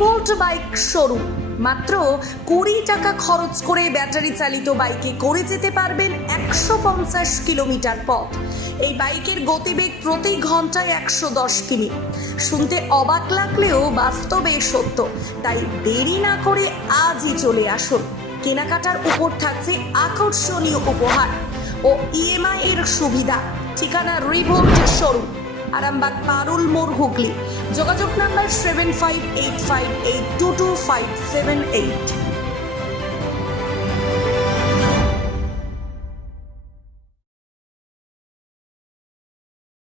Revolt bike showroom. মাত্র 20 টাকা খরচ করে ব্যাটারি চালিত বাইকে করে যেতে পারবেন 150 কিলোমিটার পথ। এই বাইকের গতিবেগ প্রতি ঘন্টায় 110 কিমি। শুনতে অবাক লাগলেও বাস্তবে সত্য, তাই দেরি না করে আজই চলে আসুন। কেনাকাটার উপর থাকছে আকর্ষণীয় উপহার ও ইএমআই এর সুবিধা। ঠিকানা রিভোল্ট শোরুম, আরামবাগ পারুল মোড়, হুগলি। যোগাযোগ নাম্বার 7585822578।